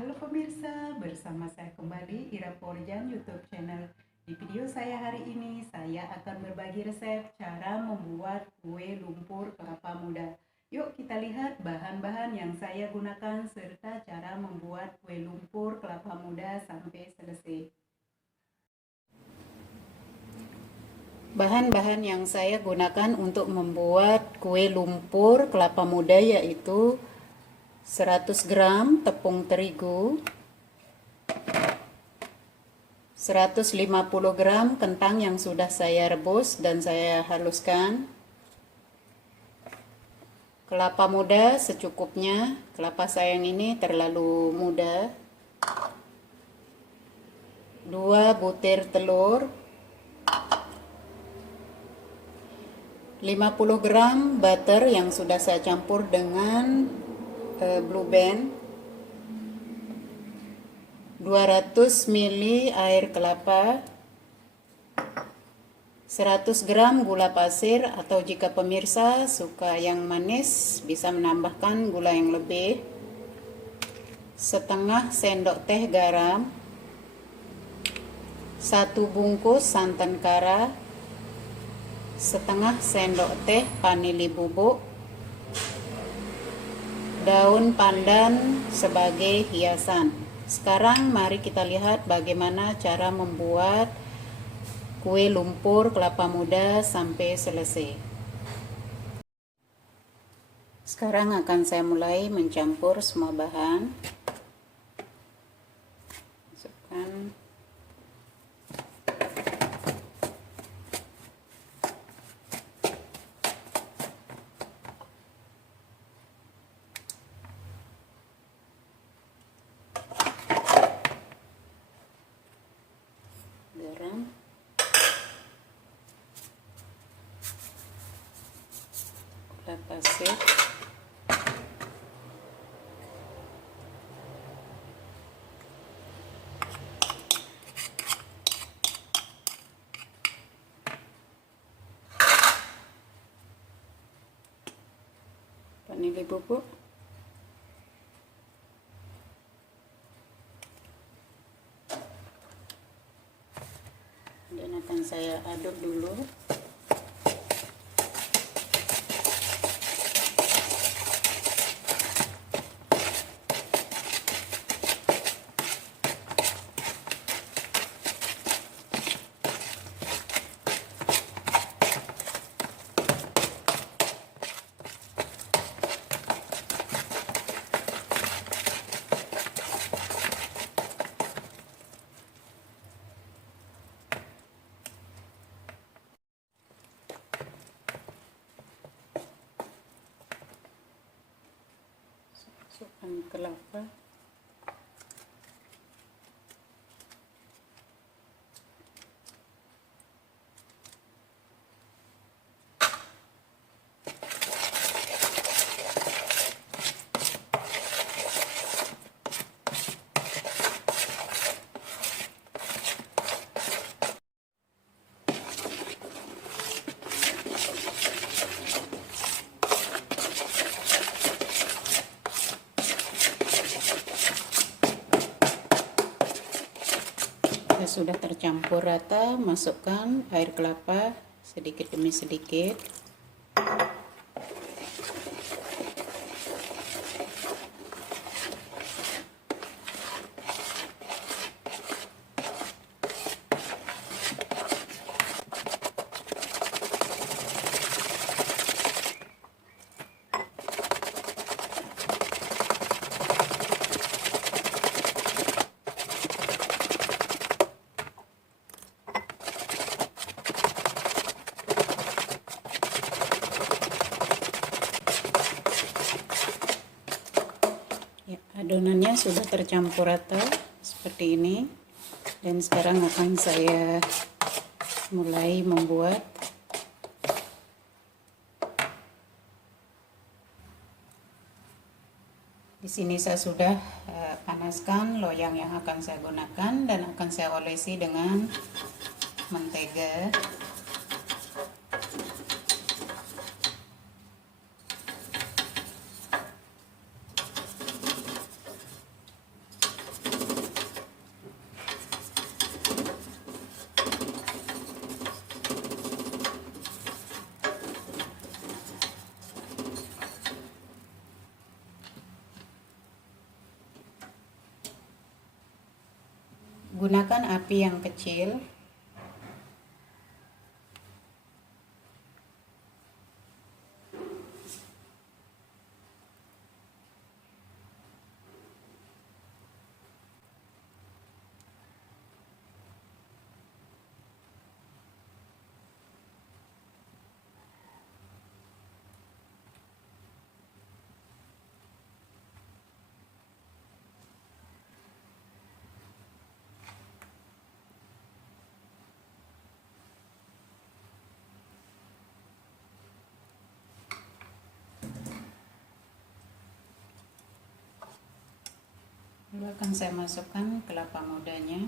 Halo pemirsa, bersama saya kembali Ira Porjan YouTube channel. Di video saya hari ini, saya akan berbagi resep cara membuat kue lumpur kelapa muda. Yuk kita lihat bahan-bahan yang saya gunakan serta cara membuat kue lumpur kelapa muda sampai selesai. Bahan-bahan yang saya gunakan untuk membuat kue lumpur kelapa muda yaitu 100 gram tepung terigu, 150 gram kentang yang sudah saya rebus dan saya haluskan, kelapa muda secukupnya, kelapa saya yang ini terlalu muda, 2 butir telur, 50 gram butter yang sudah saya campur dengan Blue Band, 200 ml air kelapa, 100 gram gula pasir, atau jika pemirsa suka yang manis bisa menambahkan gula yang lebih, setengah sendok teh garam, 1 bungkus santan kara, setengah sendok teh vanili bubuk, daun pandan sebagai hiasan. Sekarang mari kita lihat bagaimana cara membuat kue lumpur kelapa muda sampai selesai. Sekarang akan saya mulai mencampur semua bahan. Masukkan garam, gula pasir, vanili bubuk, dan akan saya aduk dulu. Masukkan kelapa, sudah tercampur rata, masukkan air kelapa sedikit demi sedikit. Adonannya sudah tercampur rata seperti ini, dan sekarang akan saya mulai membuat. Di sini saya sudah panaskan loyang yang akan saya gunakan dan akan saya olesi dengan mentega. Gunakan api yang kecil. Lalu akan saya masukkan kelapa mudanya.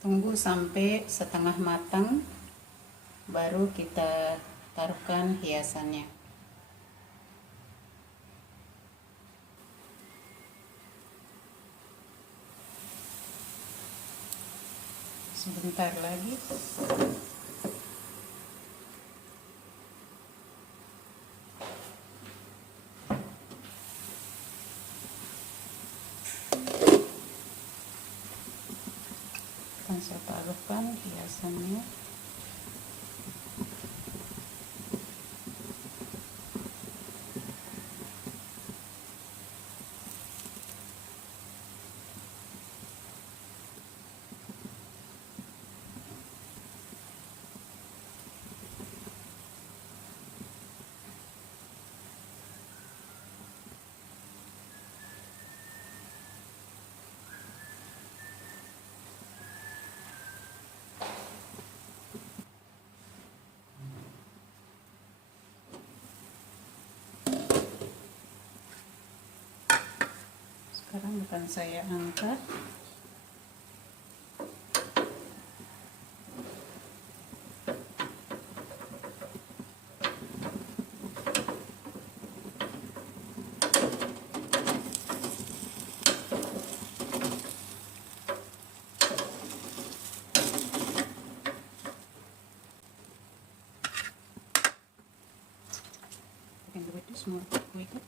Tunggu sampai setengah matang, baru kita taruhkan hiasannya. Sebentar lagi. Akan saya taruhkan hiasannya. Sekarang akan saya angkat. I can do it this more quicker.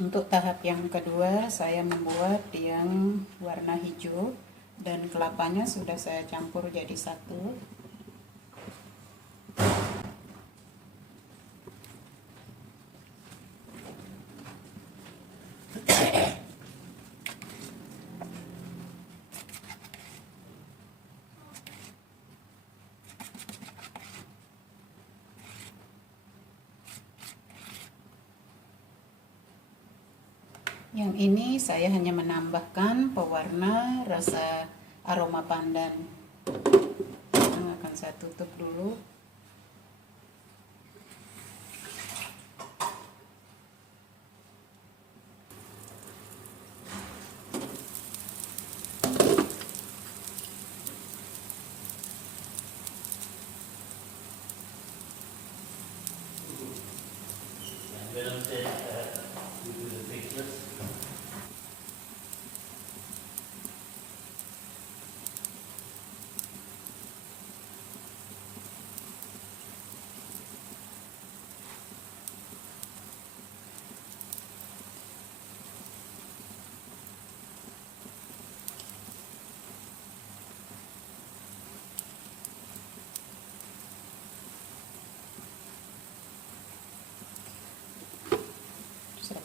Untuk tahap yang kedua, saya membuat yang warna hijau dan kelapanya sudah saya campur jadi satu. Yang ini saya hanya menambahkan pewarna rasa aroma pandan. Yang akan saya tutup dulu.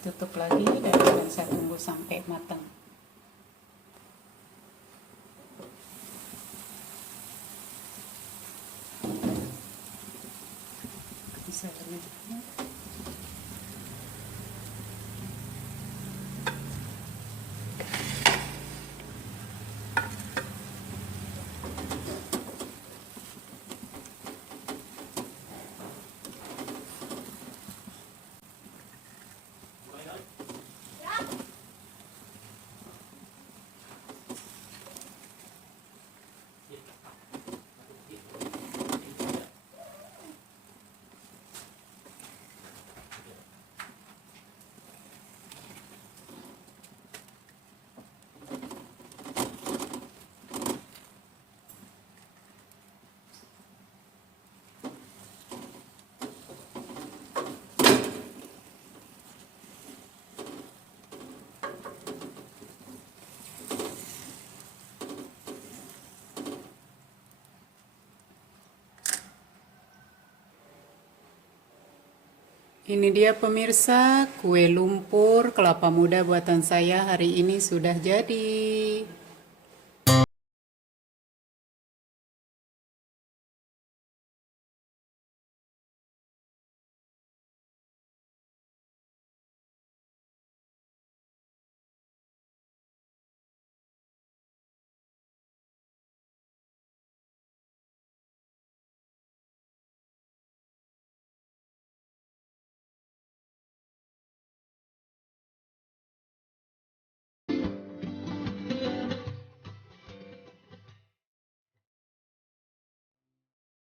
tutup lagi dan saya tunggu sampai matang. Ini dia pemirsa, kue lumpur kelapa muda buatan saya hari ini sudah jadi.